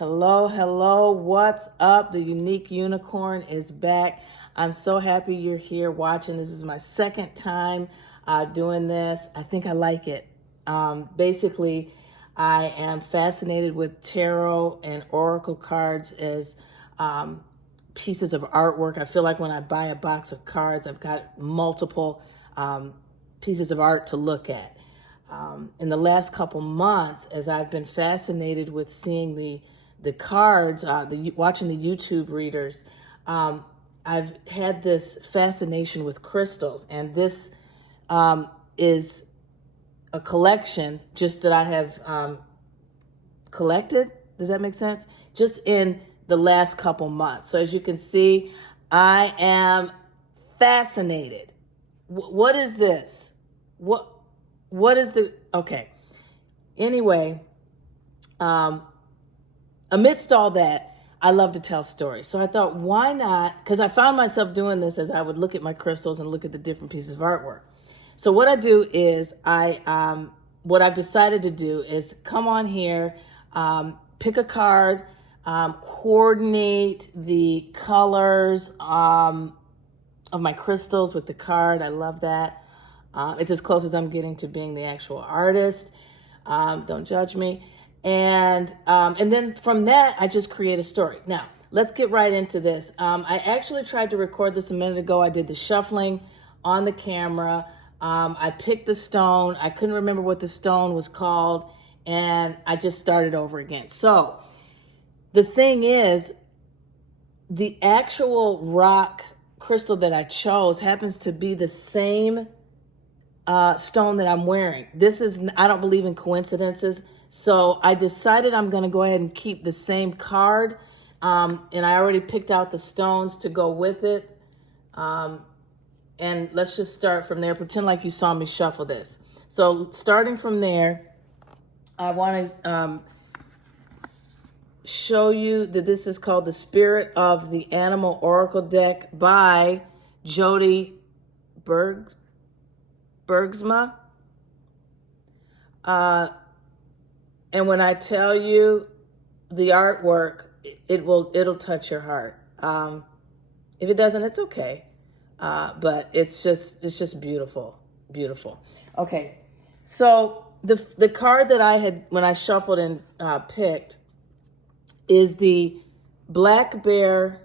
Hello, hello, what's up? The Unique Unicorn is back. I'm so happy you're here watching. This is my second time doing this. I think I like it. Basically, I am fascinated with tarot and oracle cards as pieces of artwork. I feel like when I buy a box of cards, I've got multiple pieces of art to look at. In the last couple months, as I've been fascinated with seeing the cards, watching the YouTube readers, I've had this fascination with crystals, and this is a collection just that I have collected. Does that make sense? Just in the last couple months. So as you can see, I am fascinated. What is this? What is the, okay. Anyway, amidst all that, I love to tell stories. So I thought, why not? Because I found myself doing this as I would look at my crystals and look at the different pieces of artwork. So what I do is what I've decided to do is come on here, pick a card, coordinate the colors of my crystals with the card. I love that. It's as close as I'm getting to being the actual artist. Don't judge me. And then from that, I just create a story. Now, let's get right into this. I actually tried to record this a minute ago. I did the shuffling on the camera. I picked the stone. I couldn't remember what the stone was called, and I just started over again. So the thing is, the actual rock crystal that I chose happens to be the same stone that I'm wearing. I don't believe in coincidences. So I decided I'm going to go ahead and keep the same card. And I already picked out the stones to go with it. And let's just start from there. Pretend like you saw me shuffle this. So starting from there, I want to show you that this is called The Spirit of the Animal Oracle Deck by Jody Bergsma. And when I tell you the artwork, it'll touch your heart. If it doesn't, it's okay. But it's just beautiful, beautiful. Okay, so the card that I had when I shuffled and picked is the Black Bear.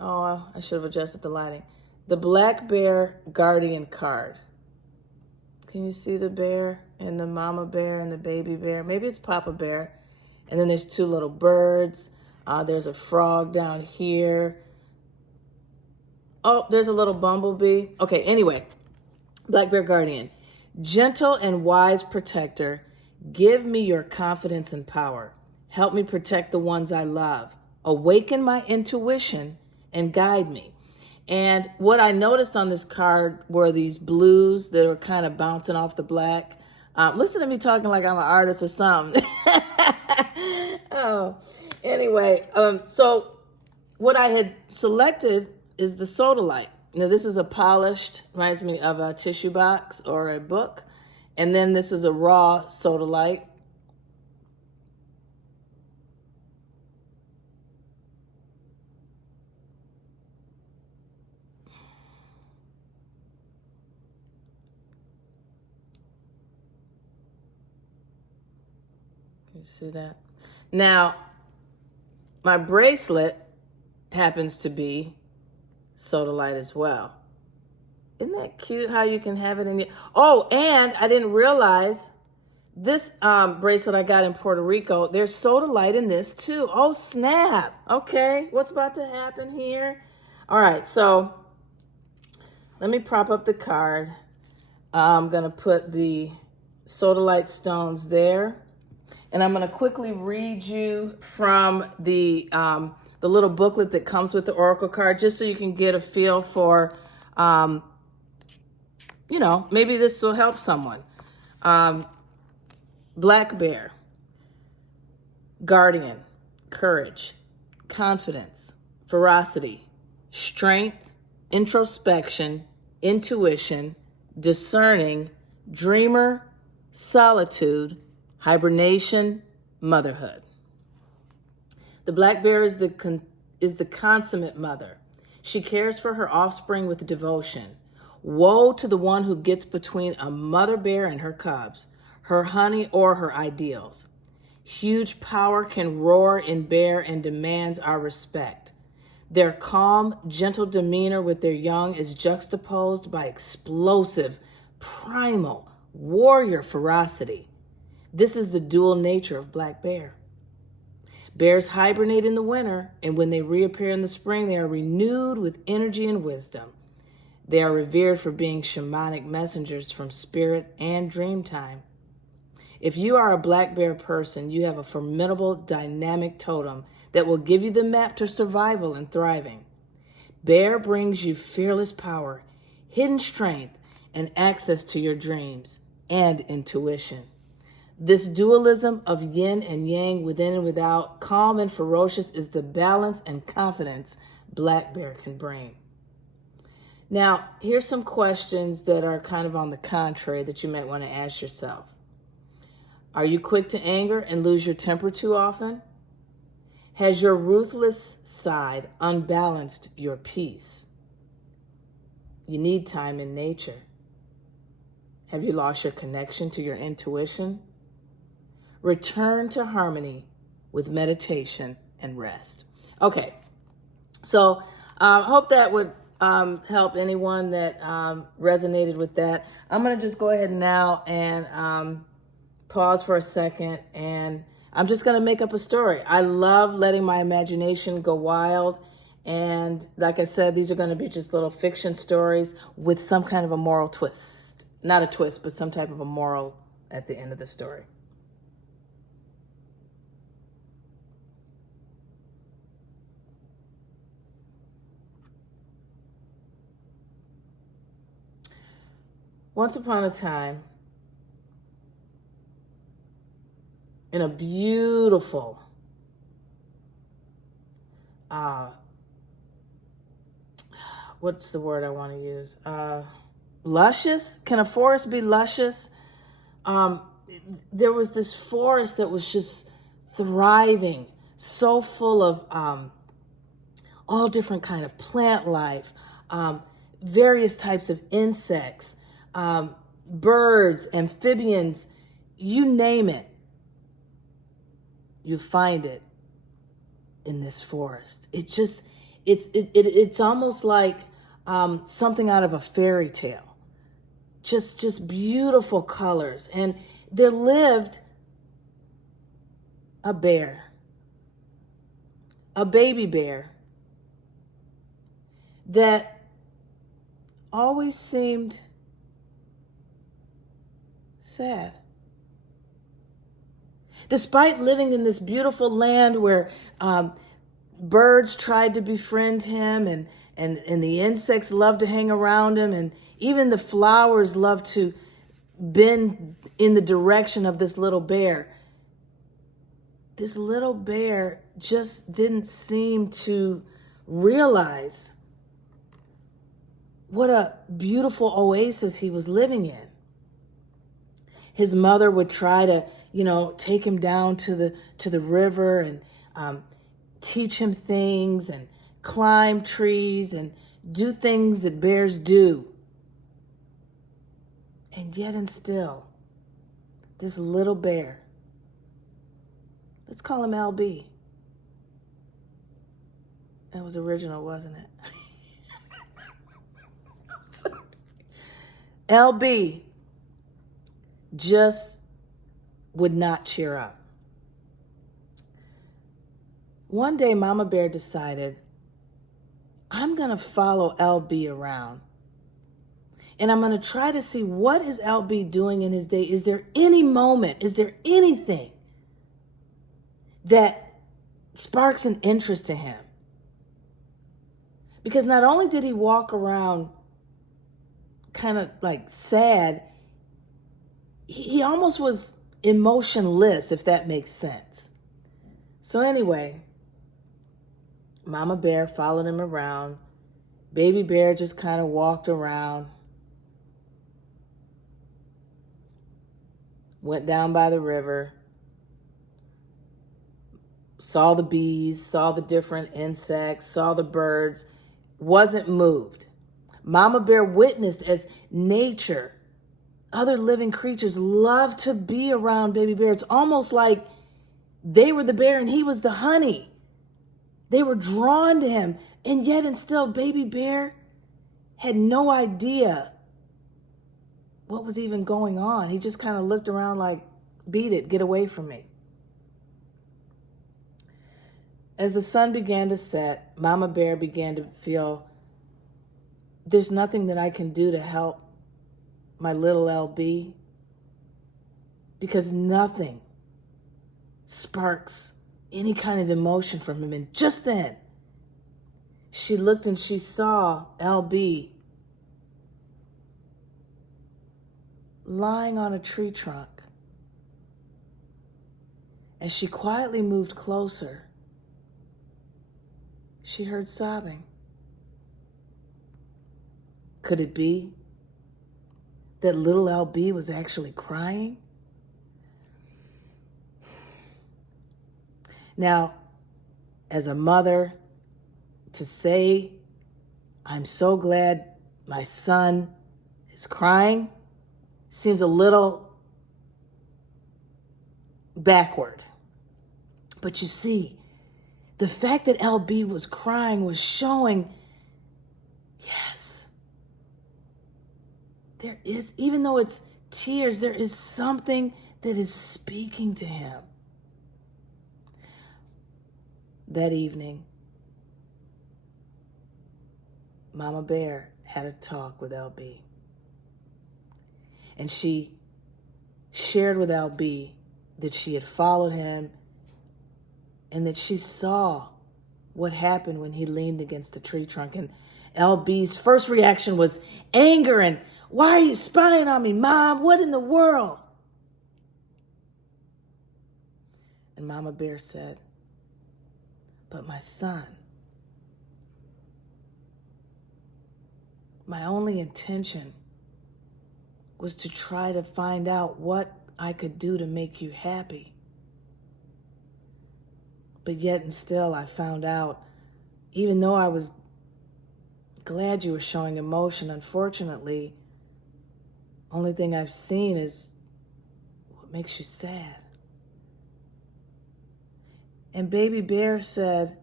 Oh, I should have adjusted the lighting. The Black Bear Guardian card. Can you see the bear and the mama bear and the baby bear? Maybe it's Papa Bear. And then there's two little birds. There's a frog down here. Oh, there's a little bumblebee. Okay, anyway, Black Bear Guardian. Gentle and wise protector, give me your confidence and power. Help me protect the ones I love. Awaken my intuition and guide me. And what I noticed on this card were these blues that were kind of bouncing off the black. Listen to me talking like I'm an artist or something. Oh, anyway, so what I had selected is the sodalite. Now this is a polished, reminds me of a tissue box or a book. And then this is a raw sodalite. You see that? Now, my bracelet happens to be sodalite as well. Isn't that cute how you can have it in your... Oh, and I didn't realize this bracelet I got in Puerto Rico, there's sodalite in this too. Oh, snap. Okay, what's about to happen here? All right, so let me prop up the card. I'm going to put the sodalite stones there. And I'm going to quickly read you from the little booklet that comes with the oracle card, just so you can get a feel for, maybe this will help someone. Black Bear, Guardian, Courage, Confidence, Ferocity, Strength, Introspection, Intuition, Discerning, Dreamer, Solitude, Hibernation, Motherhood. The black bear is the consummate mother. She cares for her offspring with devotion. Woe to the one who gets between a mother bear and her cubs, her honey or her ideals. Huge power can roar in bear and demands our respect. Their calm, gentle demeanor with their young is juxtaposed by explosive, primal, warrior ferocity. This is the dual nature of black bear. Bears hibernate in the winter, and when they reappear in the spring, they are renewed with energy and wisdom. They are revered for being shamanic messengers from spirit and dream time. If you are a black bear person, you have a formidable, dynamic totem that will give you the map to survival and thriving. Bear brings you fearless power, hidden strength, and access to your dreams and intuition. This dualism of yin and yang, within and without, calm and ferocious, is the balance and confidence black bear can bring. Now, here's some questions that are kind of on the contrary that you might want to ask yourself. Are you quick to anger and lose your temper too often? Has your ruthless side unbalanced your peace? You need time in nature. Have you lost your connection to your intuition? Return to harmony with meditation and rest. Okay, so I hope that would help anyone that resonated with that. I'm going to just go ahead now and pause for a second, and I'm just going to make up a story. I love letting my imagination go wild. And like I said, these are going to be just little fiction stories with some kind of a moral twist. Not a twist, but some type of a moral at the end of the story. Once upon a time, in a beautiful, what's the word I want to use? Luscious? Can a forest be luscious? There was this forest that was just thriving, so full of all different kind of plant life, various types of insects, birds, amphibians, you name it. You find it in this forest. It's almost like something out of a fairy tale. Just beautiful colors. And there lived a bear, a baby bear that always seemed sad. Despite living in this beautiful land where birds tried to befriend him and the insects loved to hang around him, and even the flowers loved to bend in the direction of this little bear just didn't seem to realize what a beautiful oasis he was living in. His mother would try to, take him down to the river and teach him things and climb trees and do things that bears do. And yet and still, this little bear, let's call him LB. That was original, wasn't it? I'm sorry. LB just would not cheer up. One day, Mama Bear decided, I'm going to follow LB around. And I'm going to try to see, what is LB doing in his day? Is there any moment, is there anything that sparks an interest to him? Because not only did he walk around kind of like sad, he almost was emotionless, if that makes sense. So anyway, Mama Bear followed him around. Baby Bear just kind of walked around, went down by the river. saw the bees, saw the different insects, saw the birds, wasn't moved. Mama Bear witnessed as nature, other living creatures love to be around Baby Bear. It's almost like they were the bear and he was the honey. They were drawn to him. And yet and still, Baby Bear had no idea what was even going on. He just kind of looked around like, beat it, get away from me. As the sun began to set, Mama Bear began to feel there's nothing that I can do to help my little LB, because nothing sparks any kind of emotion from him. And just then, she looked and she saw LB lying on a tree trunk. As she quietly moved closer, she heard sobbing. Could it be that little LB was actually crying? Now, as a mother, to say, I'm so glad my son is crying, seems a little backward. But you see, the fact that LB was crying was showing, yes, there is, even though it's tears, there is something that is speaking to him. That evening, Mama Bear had a talk with LB. And she shared with LB that she had followed him and that she saw what happened when he leaned against the tree trunk. And LB's first reaction was anger and, why are you spying on me, Mom? What in the world? And Mama Bear said, but my son, my only intention was to try to find out what I could do to make you happy. But yet and still I found out, even though I was glad you were showing emotion, unfortunately, only thing I've seen is what makes you sad. And Baby Bear said,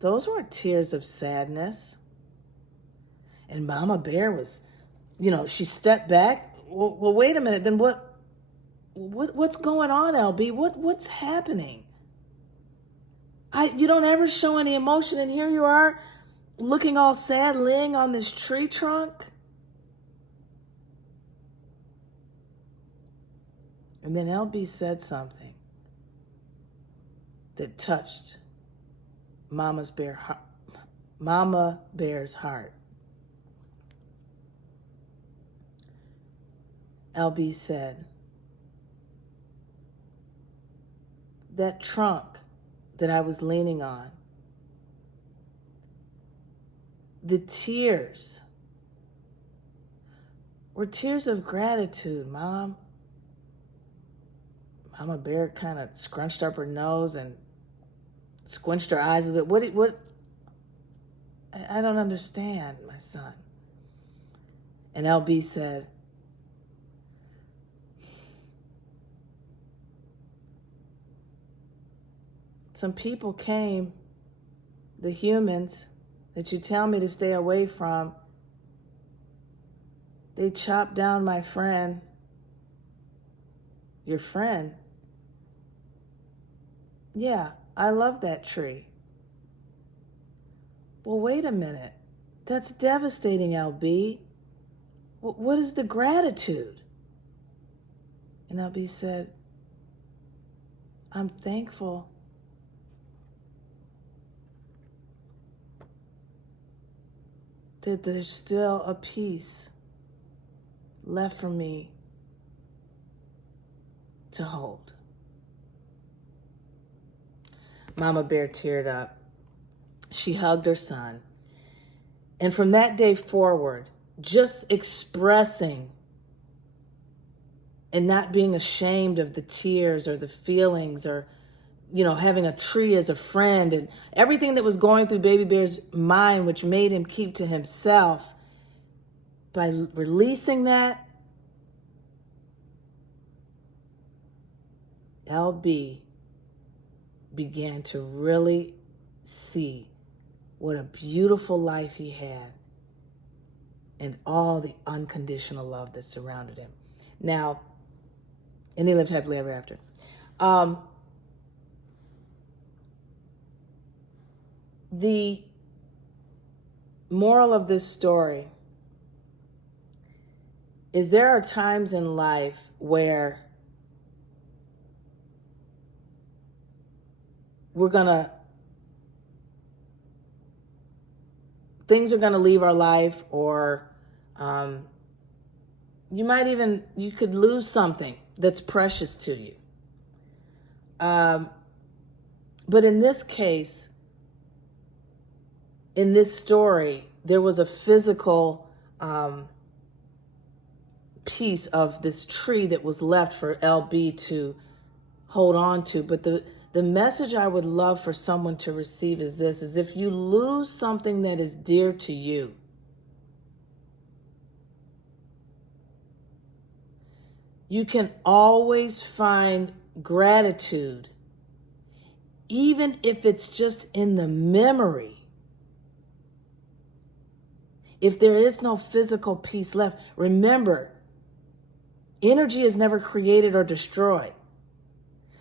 those weren't tears of sadness. And Mama Bear was, she stepped back. Well, wait a minute, then what's going on, LB? What's happening? You don't ever show any emotion, and here you are looking all sad, laying on this tree trunk. And then LB said something that touched Mama Bear's heart. LB said, that trunk that I was leaning on, the tears were tears of gratitude, Mom. Mama Bear kind of scrunched up her nose and squinched her eyes a bit. What? I don't understand, my son. And LB said, some people came, the humans that you tell me to stay away from, they chopped down my friend. Your friend? Yeah, I love that tree. Well, wait a minute. That's devastating, LB. What is the gratitude? And LB said, I'm thankful that there's still a piece left for me to hold. Mama Bear teared up. She hugged her son. And from that day forward, just expressing and not being ashamed of the tears or the feelings, or, you know, having a tree as a friend, and everything that was going through Baby Bear's mind, which made him keep to himself. By releasing that, LB began to really see what a beautiful life he had and all the unconditional love that surrounded him. Now, and he lived happily ever after. The moral of this story is there are times in life where things are gonna leave our life, or you could lose something that's precious to you. But in this case, in this story, there was a physical piece of this tree that was left for LB to hold on to. But the message I would love for someone to receive is this, is if you lose something that is dear to you, you can always find gratitude, even if it's just in the memory. If there is no physical piece left, remember, energy is never created or destroyed.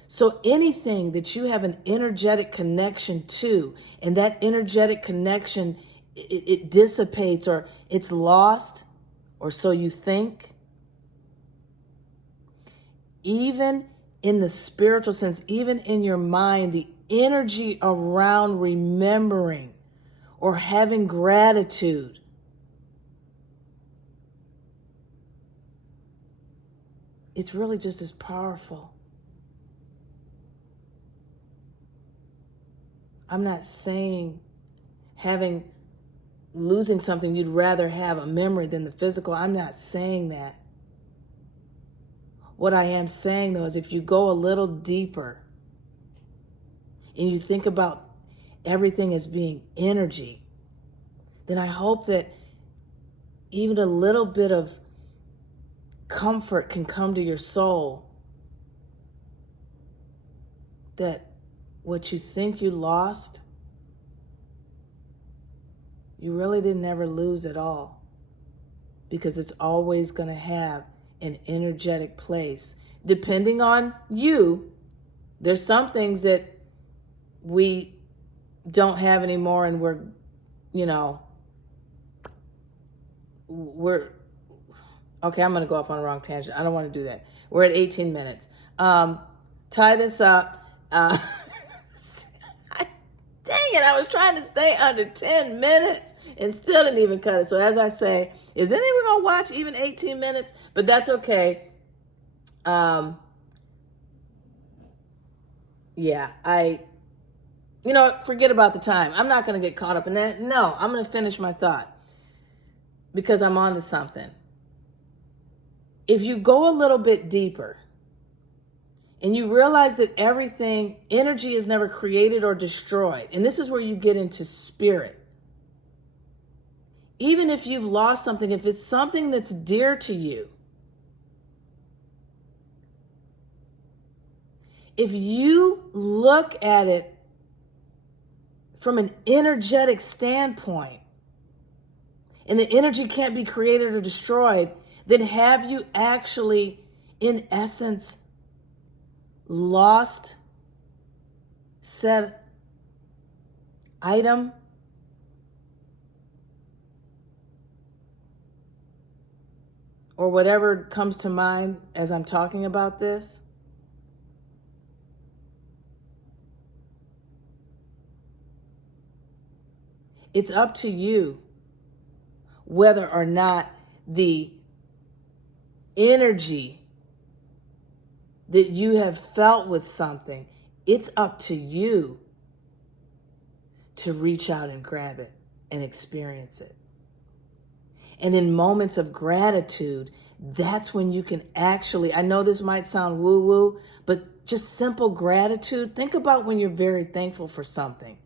So anything that you have an energetic connection to, and that energetic connection, it dissipates, or it's lost, or so you think, even in the spiritual sense, even in your mind, the energy around remembering or having gratitude, it's really just as powerful. I'm not saying losing something, you'd rather have a memory than the physical. I'm not saying that. What I am saying, though, is if you go a little deeper and you think about everything as being energy, then I hope that even a little bit of comfort can come to your soul, that what you think you lost, you really didn't ever lose at all, because it's always going to have an energetic place. Depending on you, there's some things that we don't have anymore, and we're okay, I'm going to go off on a wrong tangent. I don't want to do that. We're at 18 minutes. Tie this up. Dang it, I was trying to stay under 10 minutes and still didn't even cut it. So as I say, is anyone going to watch even 18 minutes? But that's okay. Forget about the time. I'm not going to get caught up in that. No, I'm going to finish my thought because I'm onto something. If you go a little bit deeper and you realize that energy is never created or destroyed, and this is where you get into spirit. Even if you've lost something, if it's something that's dear to you, if you look at it from an energetic standpoint, and the energy can't be created or destroyed, then have you actually, in essence, lost said item? Or whatever comes to mind as I'm talking about this? It's up to you whether or not the energy that you have felt with something, it's up to you to reach out and grab it and experience it. And in moments of gratitude, that's when you can actually, I know this might sound woo-woo, but just simple gratitude. Think about when you're very thankful for something.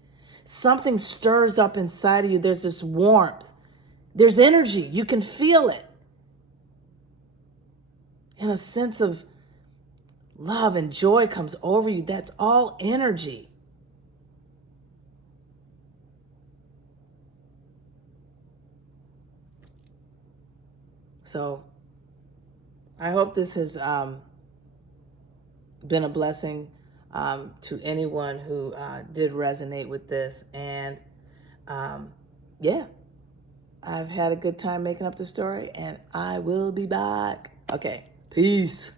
Something stirs up inside of you. There's this warmth. There's energy. You can feel it. And a sense of love and joy comes over you. That's all energy. So I hope this has been a blessing to anyone who did resonate with this. And yeah, I've had a good time making up the story, and I will be back. Okay, peace.